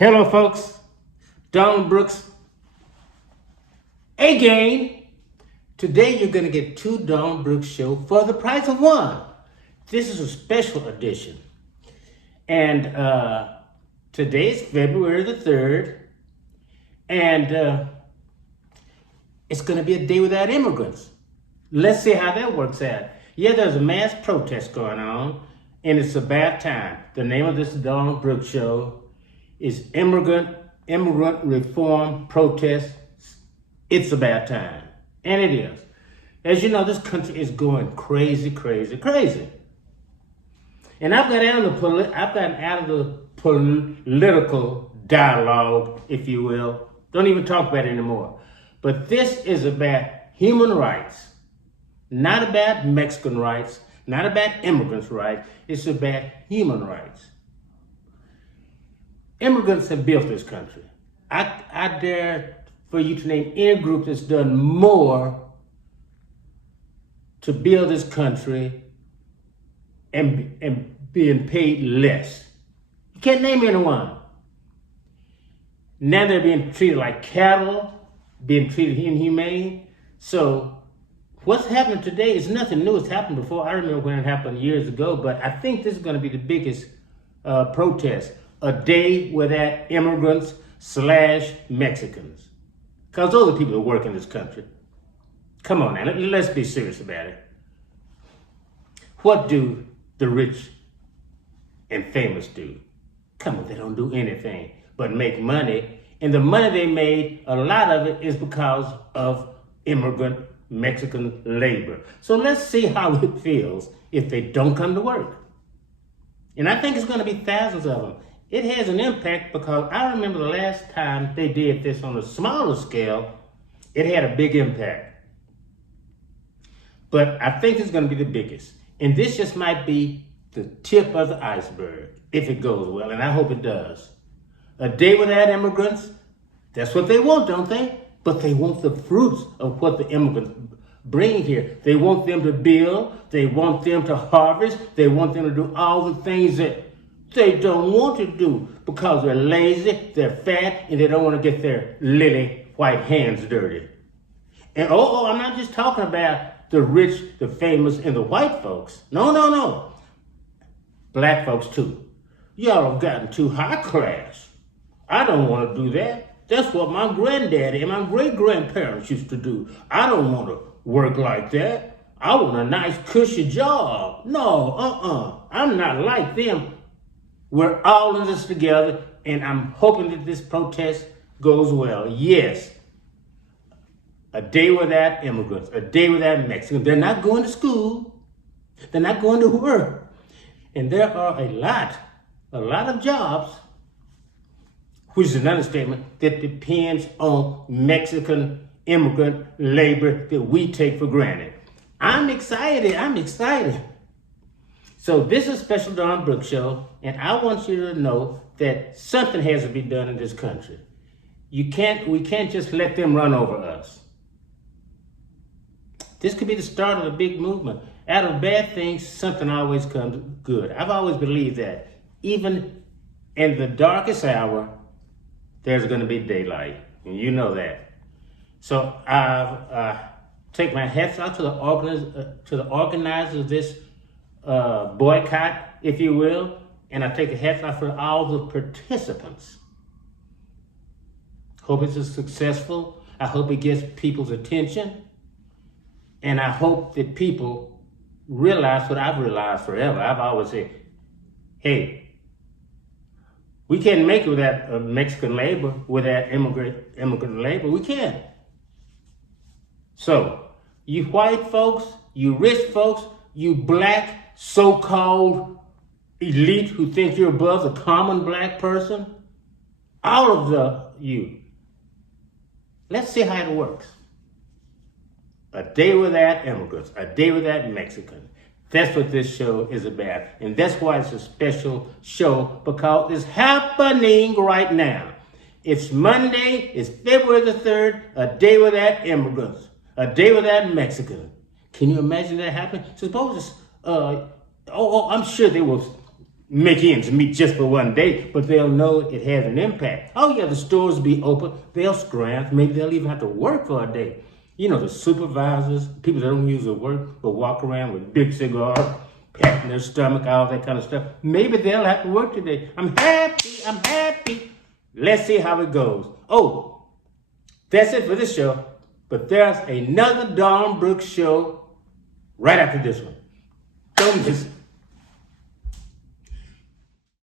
Hello, folks. Don Brooks again. Today, you're going to get two Don Brooks shows for the price of one. This is a special edition. And today is February the 3rd. And it's going to be a day without immigrants. Let's see how that works out. Yeah, there's a mass protest going on, and it's about time. The name of this Don Brooks show is Immigrant Reform Protest. It's about time. And it is. As you know, this country is going crazy, crazy, crazy. And I've gotten out of the political dialogue, if you will. Don't even talk about it anymore. But this is about human rights. Not about Mexican rights, not about immigrants' rights. It's about human rights. Immigrants have built this country. I dare for you to name any group that's done more to build this country and being paid less. You can't name anyone. Now they're being treated like cattle, being treated inhumane. So what's happening today is nothing new. It's happened before. I remember when it happened years ago, but I think this is going to be the biggest protest. A day without immigrants / Mexicans. Because those are the people who work in this country. Come on now, let's be serious about it. What do the rich and famous do? Come on, they don't do anything but make money. And the money they made, a lot of it is because of immigrant Mexican labor. So let's see how it feels if they don't come to work. And I think it's going to be thousands of them. It has an impact because I remember the last time they did this on a smaller scale, it had a big impact. But I think it's going to be the biggest. And this just might be the tip of the iceberg, if it goes well, and I hope it does. A day without immigrants, that's what they want, don't they? But they want the fruits of what the immigrants bring here. They want them to build, they want them to harvest, they want them to do all the things that they don't want to do because they're lazy, they're fat, and they don't want to get their lily white hands dirty. And I'm not just talking about the rich, the famous, and the white folks. No. Black folks too. Y'all have gotten too high class. I don't want to do that. That's what my granddaddy and my great-grandparents used to do. I don't want to work like that. I want a nice cushy job. No, I'm not like them. We're all in this together, and I'm hoping that this protest goes well. Yes, a day without immigrants, a day without Mexicans. They're not going to school. They're not going to work. And there are a lot of jobs, which is an understatement, that depends on Mexican immigrant labor that we take for granted. I'm excited. So this is a special Don Brooks show, and I want you to know that something has to be done in this country. We can't just let them run over us. This could be the start of a big movement. Out of bad things, something always comes good. I've always believed that. Even in the darkest hour, there's going to be daylight, and you know that. So I take my hats off to the organizers of this boycott, if you will, and I take a hat off for all the participants. Hope it's successful. I hope it gets people's attention, and I hope that people realize what I've realized forever. I've always said, hey, we can't make it without Mexican labor, without immigrant labor. We can't. So, you white folks, you rich folks, you black so-called elite who think you're above the common black person, all of you, let's see how it works. A day without immigrants, a day without Mexicans. That's what this show is about. And that's why it's a special show, because it's happening right now. It's Monday, it's February the 3rd, a day without immigrants, a day without Mexicans. Can you imagine that happening? Suppose it's, I'm sure they will make ends meet just for one day, but they'll know it has an impact. Oh yeah, the stores will be open. They'll scramble. Maybe they'll even have to work for a day. You know, the supervisors, people that don't usually work, but walk around with big cigars, patting their stomach, all that kind of stuff. Maybe they'll have to work today. I'm happy. Let's see how it goes. Oh, that's it for this show. But there's another Dawn Brooks show right after this one. Don't miss it.